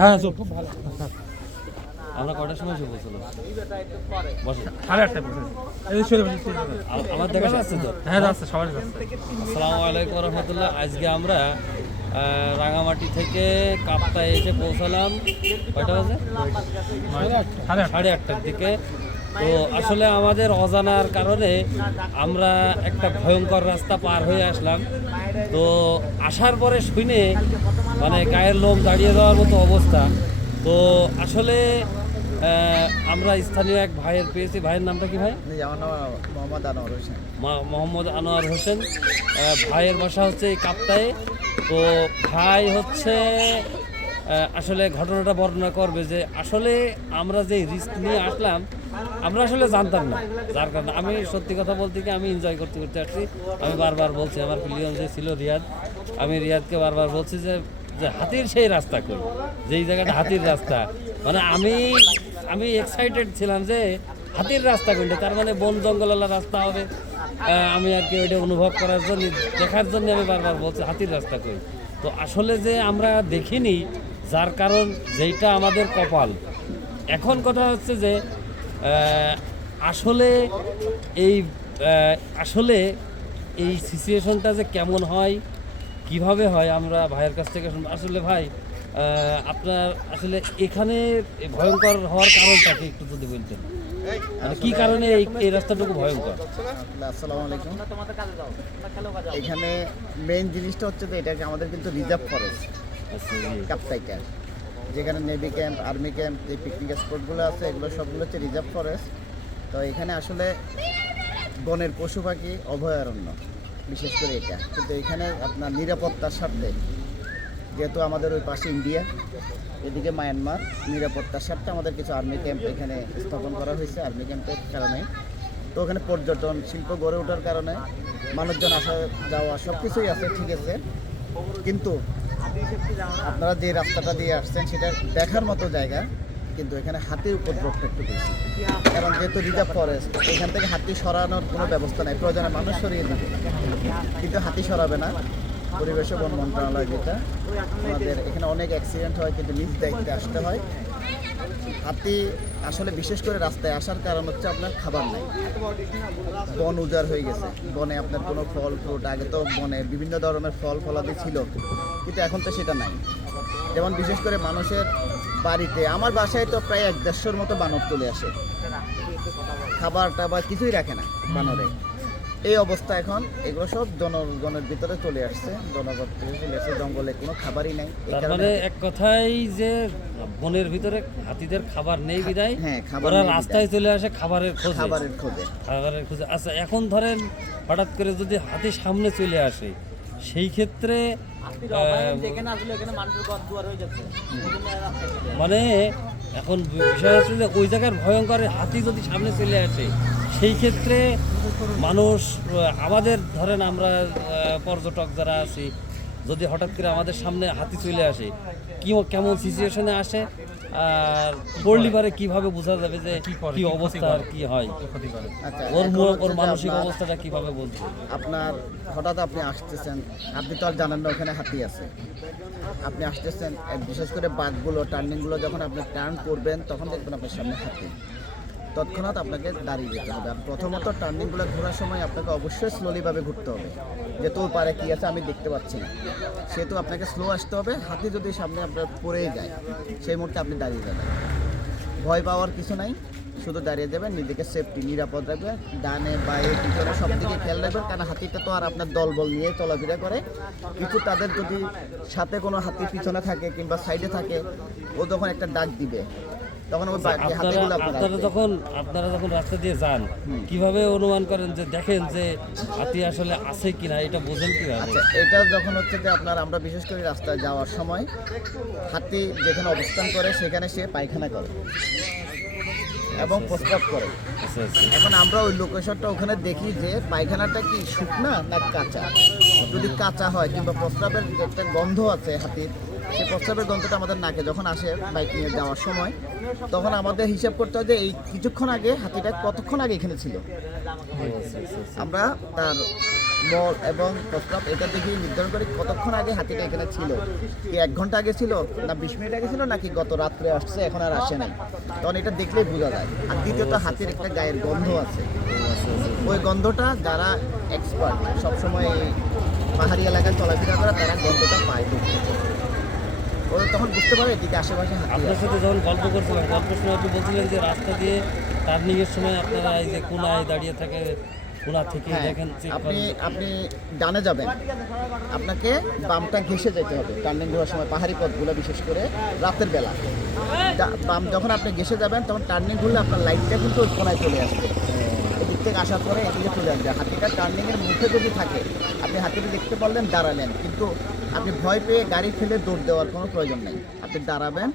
হ্যাঁ খুব ভালো। আমরা কটার সময় শুভ ছিল? বসে 8:30 বসে এই শুরু হচ্ছে। আমার দেখা যাচ্ছে তো? হ্যাঁ যাচ্ছে, সবাই যাচ্ছে। আসসালামু আলাইকুম রহমতুল্লাহ। আজকে আমরা রাঙামাটি থেকে কাপ্তায় এসে পৌঁছালাম কয়টা বাজে? 8:30টার দিকে। তো আসলে আমাদের অজানার কারণে আমরা একটা ভয়ঙ্কর রাস্তা পার হয়ে আসলাম। তো আসার পরে শুনে মানে গায়ের লোম দাঁড়িয়ে যাওয়ার মতো অবস্থা। তো আসলে আমরা স্থানীয় এক ভাইয়ের পেয়েছি। ভাইয়ের নামটা কি ভাই? আমার নাম মোহাম্মদ আনোয়ার হোসেন। মোহাম্মদ আনোয়ার হোসেন। ভাইয়ের বাসা হচ্ছে এই কাপ্তায়ে। তো ভাই হচ্ছে আসলে ঘটনাটা বর্ণনা করবে যে আসলে আমরা যে রিস্ক নিয়ে আসলাম আমরা আসলে জানতাম না, যার কারণে আমি সত্যি কথা বলতে কি আমি এনজয় করতে করতে আসছি। আমি বারবার বলছি, আমার প্রিয় যে ছিল রিয়াদ, আমি রিয়াদকে বারবার বলছি যে হাতির সেই রাস্তা করি, যেই জায়গাটা হাতির রাস্তা, মানে আমি এক্সাইটেড ছিলাম যে হাতির রাস্তা কোনটা, তার মানে বন জঙ্গলওয়ালা রাস্তা হবে। আমি আর কি ওইটা অনুভব করার জন্য, দেখার জন্য আমি বারবার বলছি হাতির রাস্তা করি। তো আসলে যে আমরা দেখিনি, যার কারণ যেইটা আমাদের কপাল। এখন কথা হচ্ছে যে আসলে এই সিচুয়েশনটা যে কেমন হয়, কিভাবে হয়, আমরা ভাইয়ের কাছ থেকে শুনবো। আসলে ভাই আপনার আসলে এখানে ভয়ঙ্কর হওয়ার কারণটা কি একটু যদি বলতেন, মানে কি কারণে এই রাস্তাটুকু ভয়ঙ্কর? আসসালামু আলাইকুম। এখানে মেইন জিনিসটা হচ্ছে যে এটাকে আমাদের কিন্তু রিজার্ভ ফরেস্ট কাপ্তাইটা, যেখানে নেভি ক্যাম্প, আর্মি ক্যাম্প, যে পিকনিক স্পটগুলো আছে এগুলো সবগুলো হচ্ছে রিজার্ভ ফরেস্ট। তো এখানে আসলে বনের পশু পাখি অভয়ারণ্য, বিশেষ করে এটা। কিন্তু এখানে আপনার নিরাপত্তার স্বার্থে, যেহেতু আমাদের ওই পাশে ইন্ডিয়া, এদিকে মায়ানমার, নিরাপত্তার স্বার্থে আমাদের কিছু আর্মি ক্যাম্প এখানে স্থাপন করা হয়েছে। আর্মি ক্যাম্পের কারণে তো ওখানে পর্যটন শিল্প গড়ে ওঠার কারণে মানুষজন আসা যাওয়া সব কিছুই আছে, ঠিক আছে। কিন্তু আপনারা যে রাস্তাটা দিয়ে আসছেন সেটা দেখার মতো জায়গা, কিন্তু এখানে হাতির উপদ্রবটা একটু বেশি। কারণ যেহেতু রিজার্ভ ফরেস্ট, এখান থেকে হাতি সরানোর কোনো ব্যবস্থা নেই। প্রয়োজনে মানুষ সরিয়ে দিবে, কিন্তু হাতি সরাবে না পরিবেশ ও বন মন্ত্রণালয়। যেটা আমাদের এখানে অনেক অ্যাক্সিডেন্ট হয়, কিন্তু নিজ দায়িত্বে আসতে হয়। হাতি আসলে বিশেষ করে রাস্তায় আসার কারণ হচ্ছে আপনার খাবার নাই, বন উজাড় হয়ে গেছে। বনে আপনার কোনো ফল ফ্রুট, আগে তো বনে বিভিন্ন ধরনের ফল ফলাদি ছিল, কিন্তু এখন তো সেটা নাই। যেমন বিশেষ করে মানুষের বাড়িতে, আমার বাসায় তো প্রায় 1-150-র মতো বানর চলে আসে, খাবার টাবার কিছুই রাখে না বানরে। এই অবস্থা এখন, এগুলো সব জনগণের ভিতরে চলে আসছে, জনগণ চলে আসছে, জঙ্গলে কোনো খাবারই নাই। তার মানে এক কথাই যে বনের ভিতরে হাতিদের খাবার নেই বিদায়, হ্যাঁ, খাবার ওরা নেই রাস্তায় চলে আসে খাবারের খোঁজে। আচ্ছা, এখন ধরেন হঠাৎ করে যদি হাতি সামনে চলে আসে, সেই ক্ষেত্রে মানে এখন বিষয় হচ্ছে যে ওই জায়গার ভয়ঙ্কর হাতি যদি সামনে চলে আসে, সেই ক্ষেত্রে মানুষ, আমাদের ধরেন আমরা পর্যটক যারা আছি, যদি হঠাৎ করে আমাদের সামনে হাতি চলে আসে, কেমন সিচুয়েশনে আসে আর পড়লিবারে কিভাবে বোঝা যাবে যে কি অবস্থা আর কি হয়, আচ্ছা, ওর মানসিক অবস্থাটা কিভাবে বলছে? আপনার হঠাৎ আপনি আসতেছেন, আপনি তো আর জানেন না ওখানে হাতি আছে। আপনি আসতেছেন, বিশেষ করে বাঘগুলো, টার্নিংগুলো যখন আপনি টার্ন করবেন তখন দেখবেন আপনার সামনে হাতি। তৎক্ষণাৎ আপনাকে দাঁড়িয়ে যেতে হবে। আর প্রথমত টার্নিংগুলো ঘোরার সময় আপনাকে অবশ্যই স্লোলিভাবে ঘুরতে হবে, যেহেতু ওর পারে কী আছে আমি দেখতে পাচ্ছি না, সেহেতু আপনাকে স্লো আসতে হবে। হাতি যদি সামনে আপনার পড়েই যায়, সেই মুহূর্তে আপনি দাঁড়িয়ে যাবেন। ভয় পাওয়ার কিছু নাই, শুধু দাঁড়িয়ে যাবেন, নিজেকে সেফটি নিরাপদ রাখবেন, ডানে বায়ে পিছনে সব দিকে খেয়াল রাখবেন। কারণ হাতিটা তো আর আপনার দলবল নিয়ে চলাফেরা করে, কিন্তু তাদের যদি সাথে কোনো হাতি পিছনে থাকে কিংবা সাইডে থাকে, ও যখন একটা ডাক দিবে তখন ওই হাতিগুলো আপনারা যখন রাস্তা দিয়ে যান, কিভাবে অনুমান করেন যে দেখেন যে হাতি আসলে আছে কিনা, এটা বোঝেন কিভাবে? আচ্ছা, এটা যখন হচ্ছে যে আমরা বিশেষ করে রাস্তায় যাওয়ার সময় হাতি যেখানে অবস্থান করে সেখানে সে পায়খানা করে এবং প্রস্রাব করে। এখন আমরা ওই লোকেশনটা ওখানে দেখি যে পায়খানাটা কি শুকনা না কাঁচা। যদি কাঁচা হয় কিংবা প্রস্রাবের একটা গন্ধ আছে হাতির, সেই প্রস্রাবের গন্ধটা আমাদের নাকে যখন আসে বাইক নিয়ে যাওয়ার সময়, তখন আমাদের হিসাব করতে হয় যে এই কিছুক্ষণ আগে হাতিটা কতক্ষণ আগে এখানে ছিল। আমরা তার মল এবং প্রস্রাব এটা দেখে নির্ধারণ করি কতক্ষণ আগে হাতিটা এখানে ছিল, কি 1 ঘন্টা আগে ছিল না 20 মিনিট আগে ছিল নাকি গত রাত্রে আসছে এখন আর আসে নাই, তখন এটা দেখলেই বোঝা যায়। আর দ্বিতীয়ত হাতির একটা গায়ের গন্ধ আছে, ওই গন্ধটা যারা এক্সপার্ট সবসময় এই পাহাড়ি এলাকায় চলাফেরা করে তারা গন্ধটা পায়, ও তখন বুঝতে পারে এদিকে আশেপাশে হাতি আপনার আছে। সাথে যখন গল্প করছিলাম, গল্পের সময় আপনি বলছিলেন যে রাস্তা দিয়ে টার্নিংয়ের সময় আপনারা এই যে কোনায় দাঁড়িয়ে থাকে, কোনা থেকে হ্যাঁ, দেখেন চেক আপনি করেন। আপনি ডানে যাবেন, আপনাকে বামটা ঘেসে যেতে হবে টার্নিং দেওয়ার সময়, পাহাড়ি পথগুলো বিশেষ করে রাতের বেলা। বাম যখন আপনি ঘেসে যাবেন তখন টার্নিং ঘুরলে আপনার লাইটটা কিন্তু ওই কোনায় চলে আসবে, এদিক থেকে আসার পরে এদিকে চলে আসবে। হাতিটা টার্নিংয়ের মুখে যদি থাকে আপনি হাতিটা দেখতে পারলেন, দাঁড়ালেন, কিন্তু আপনি ভয় পেয়ে গাড়ি ফেলে দৌড় দেওয়ার কোনো প্রয়োজন নেই। আপনি দাঁড়াবেন,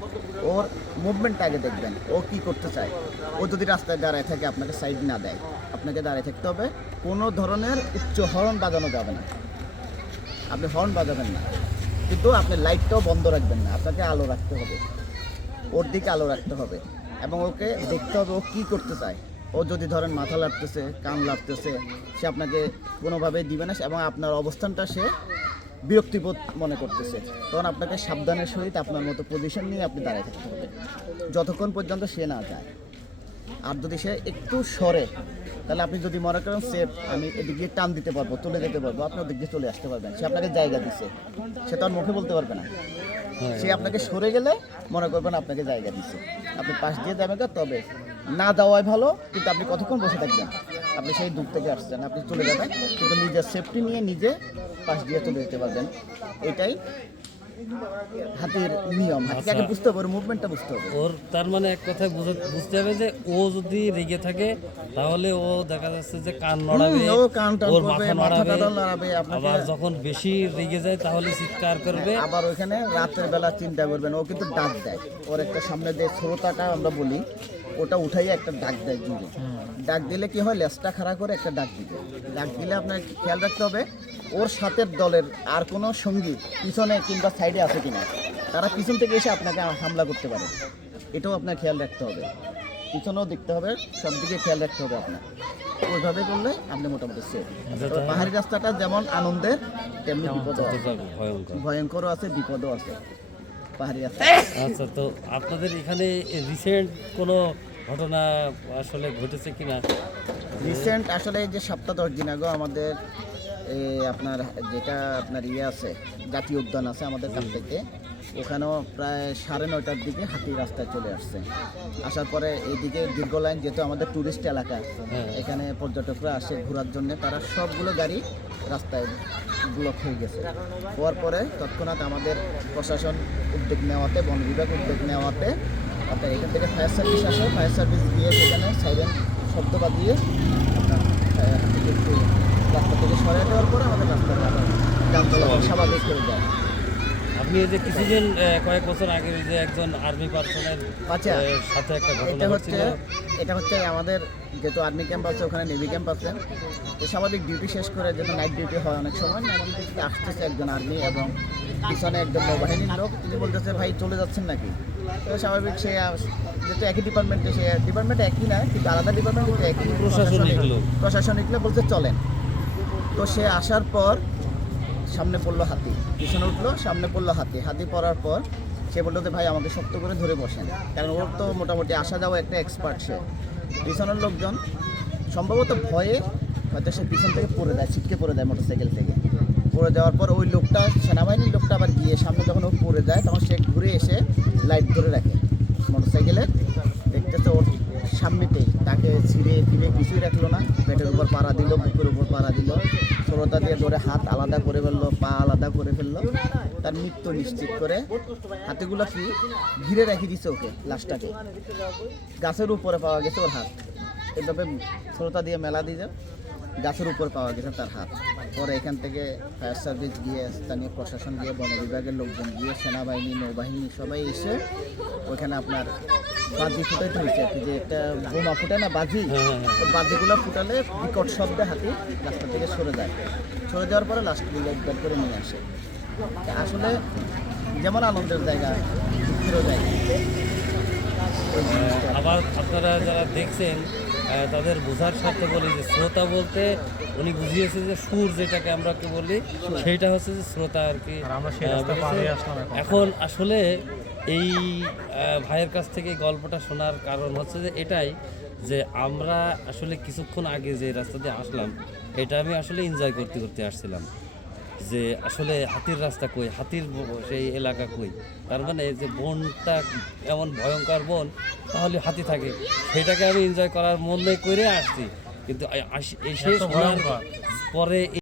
ওর মুভমেন্টটা আগে দেখবেন, ও কি করতে চায়। ও যদি রাস্তায় দাঁড়ায় থাকে আপনাকে সাইড না দেয়, আপনাকে দাঁড়িয়ে থাকতে হবে। কোনো ধরনের উচ্চ হর্ন বাজানো যাবে না, আপনি হর্ন বাজাবেন না, কিন্তু আপনি লাইটটাও বন্ধ রাখবেন না, আপনাকে আলো রাখতে হবে, ওর দিকে আলো রাখতে হবে এবং ওকে দেখতে হবে ও কী করতে চায়। ও যদি ধরেন মাথা লাড়তেছে, কান লাড়তেছে, সে আপনাকে কোনোভাবেই দিবে না এবং আপনার অবস্থানটা সে বিরক্তিবোধ মনে করতেছে, তখন আপনাকে সাবধানের সহিত আপনার মতো পজিশন নিয়ে আপনি দাঁড়িয়ে থাকতে হবে যতক্ষণ পর্যন্ত সে না যায়। আর যদি সে একটু সরে, তাহলে আপনি যদি মনে করেন সেফ, আমি এদিক দিয়ে টান দিতে পারবো, তুলে যেতে পারবো, আপনি ওদিক দিয়ে চলে আসতে পারবেন, সে আপনাকে জায়গা দিচ্ছে, সে তো আর মুখে বলতে পারবে না। সে আপনাকে সরে গেলে মনে করবেন আপনাকে জায়গা দিচ্ছে, আপনি পাশ দিয়ে যাবেন, তবে না যাওয়াই ভালো। কিন্তু আপনি কতক্ষণ বসে থাকবেন, আপনি সেই দূর থেকে আসছেন, আপনি চলে যাবেন, কিন্তু নিজের সেফটি নিয়ে নিজে পাশ দিয়ে চলে যেতে পারবেন। এটাই হাতির নিয়ম, হাতিকে আগে বুঝতে হবে, ওর মুভমেন্টটা বুঝতে হবে। ওর তার মানে এক কথায় বুঝতে হবে যে ও যদি রেগে থাকে তাহলে ও দেখা যাচ্ছে যে কান নড়াবে, ও কান টান ওর করবে, মাথা মাথাটা নড়াবে, নড়াবে, আপনাকে আবার যখন বেশি রেগে যায় তাহলে চিৎকার করবে। আবার ওইখানে রাতের বেলা চিন্তা করবেন, ও কিন্তু ডাক দেয়, ওর একটা সামনে যে শ্রোতাটা আমরা বলি ওটা উঠাইয়ে একটা ডাক দেয় জুড়ে। ডাক দিলে কি হয়, লেজটা খাড়া করে একটা ডাক দিবে, ডাক দিলে আপনার খেয়াল রাখতে হবে ওর সাথের দলের আর কোনো সঙ্গী পিছনে কিংবা সাইডে আছে কিনা, তারা পিছন থেকে এসে আপনাকে হামলা করতে পারে, এটাও আপনার খেয়াল রাখতে হবে। পিছনেও দেখতে হবে, সব দিকে খেয়াল রাখতে হবে আপনার, ওইভাবে করলে আপনি মোটামুটি সেফ। পাহাড়ি রাস্তাটা যেমন আনন্দের তেমনি বিপদও আছে, ভয়ঙ্কর। ভয়ঙ্করও আছে, বিপদও আছে পাহাড়ি রাস্তা। আচ্ছা, তো আপনাদের এখানে রিসেন্ট কোনো ঘটনা আসলে ঘটেছে কিনা? রিসেন্ট আসলে এই যে সপ্তাহ 10 দিন আগে আমাদের আপনার যেটা আপনার আছে জাতীয় উদ্যান আছে আমাদের কাছ থেকে, ওখানেও প্রায় 9:30টার দিকে হাতি রাস্তায় চলে আসছে। আসার পরে এইদিকে দীর্ঘ লাইন, যেহেতু আমাদের ট্যুরিস্ট এলাকা, এখানে পর্যটকরা আসে ঘোরার জন্য, তারা সবগুলো গাড়ি রাস্তায় ব্লক হয়ে গেছে। হওয়ার পরে তৎক্ষণাৎ আমাদের প্রশাসন উদ্যোগ নেওয়াতে, বন বিভাগ উদ্যোগ নেওয়াতে আপনার এখান থেকে ফায়ার সার্ভিস আসে, ফায়ার সার্ভিস গিয়ে সেখানে সাইরেন শব্দ বাজিয়ে আপনার হাতিকে একটু রাস্তা থেকে সরিয়ে দেওয়ার পরে আমাদের রাস্তাটা যান চলাচল স্বাভাবিক করে যায়। আপনি এই যে কিছুদিন কয়েক বছর আগে যে একজন আর্মি পার্সনের আচ্ছা, সাথে একটা ঘটনা এটা হচ্ছে আমাদের যেহেতু আর্মি ক্যাম্প আছে, ওখানে নেভি ক্যাম্প আছে, তো স্বাভাবিক ডিউটি শেষ করে যখন নাইট ডিউটি হয় অনেক সময়, আমাদের দিকে আসতেছে একজন আর্মি এবং পিছনে একজন নৌবাহিনীর লোক, তিনি বলতেছে ভাই চলে যাচ্ছেন নাকি। তো স্বাভাবিক সে যেহেতু একই ডিপার্টমেন্টে, সে ডিপার্টমেন্ট একই না কিন্তু আলাদা ডিপার্টমেন্ট, কিন্তু একই প্রশাসনিক লোক বলতে চলেন। তো সে আসার পর সামনে পড়লো হাতি, পিছনে উঠলো, সামনে পড়লো হাতি, হাতি পড়ার পর সে বললো যে ভাই আমাকে শক্ত করে ধরে বসেন, কারণ ওর তো মোটামুটি আসা যাওয়া একটা এক্সপার্ট। সে পিছনের লোকজন সম্ভবত ভয়ে হয়তো সে পিছন থেকে পড়ে যায়, ছিটকে পড়ে যায় মোটরসাইকেল থেকে। পড়ে যাওয়ার পর ওই লোকটা, সেনাবাহিনীর লোকটা আবার গিয়ে সামনে যখন ও পড়ে যায় তখন সে ঘুরে এসে লাইট ধরে রাখে মোটরসাইকেলে, দেখতেছে ওর সামনেতেই, তাকে ছিঁড়ে ফিরে কিছুই রাখলো না, পেটের উপর পাড়া দিল, বুকের উপর পাড়া দিল, ষোলোটা দিয়ে ধরে হাত আলাদা করে ফেললো, পা আলাদা করে ফেললো, তার মৃত্যু নিশ্চিত করে। হাতিগুলো কি ঘিরে রেখে দিচ্ছে ওকে, লাশটাকে গাছের উপরে পাওয়া গেছে ওর হাত, এভাবে ষোলোটা দিয়ে মেলা দিয়ে গাছের উপর পাওয়া গেছে তার হাত। পরে এখান থেকে ফায়ার সার্ভিস গিয়ে, স্থানীয় প্রশাসন গিয়ে, বন বিভাগের লোকজন গিয়ে, সেনাবাহিনী, নৌবাহিনী সবাই এসে ওইখানে আপনার বাজি ফুটাইতে হয়েছে, যে একটা বোমা ফুটে না বাজি, বাজিগুলো ফুটালে বিকট শব্দে হাতি রাস্তা থেকে সরে যায়, সরে যাওয়ার পরে লাস্টগুলো একবার করে নিয়ে আসে। আসলে যেমন আনন্দের জায়গা, দুঃখেরও জায়গা। আবার আপনারা যারা দেখছেন তাদের বোঝার স্বার্থে বলি যে শ্রোতা বলতে উনি বুঝিয়েছে যে সুর যেটাকে আমরা কি বলি সেইটা হচ্ছে যে শ্রোতা আর কি। আর আমরা সেই রাস্তা পার হয়ে আসলাম এখন। এখন আসলে এই ভাইয়ের কাছ থেকে এই গল্পটা শোনার কারণ হচ্ছে যে এটাই যে আমরা আসলে কিছুক্ষণ আগে যে রাস্তা দিয়ে আসলাম এটা আমি আসলে এনজয় করতে করতে আসছিলাম যে আসলে হাতির রাস্তা কই, হাতির সেই এলাকা কই, তার মানে যে বনটা এমন ভয়ঙ্কর বন তাহলে হাতি থাকে সেটাকে আমি এনজয় করার মনে করে আসছি, কিন্তু এসে এত শোনার ভয়ঙ্কর। পরে